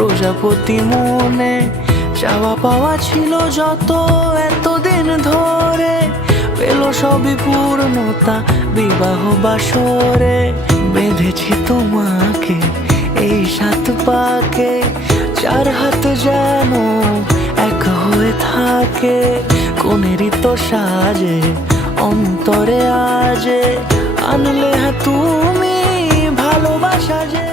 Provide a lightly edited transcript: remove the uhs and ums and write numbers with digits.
প্রজাপতি মনে চাওয়া পাওয়া ছিল যত এতদিন ধরে, পেল সবই পূর্ণতা বিবাহ বাসরে। বেঁধেছি তোমাকে এই 7 পাকে, 4 হাত যেন এক হয়ে থাকে। কোনেরই তো সাজে অন্তরে আজে, আনলে হ্যাঁ তুমি ভালোবাসা যে।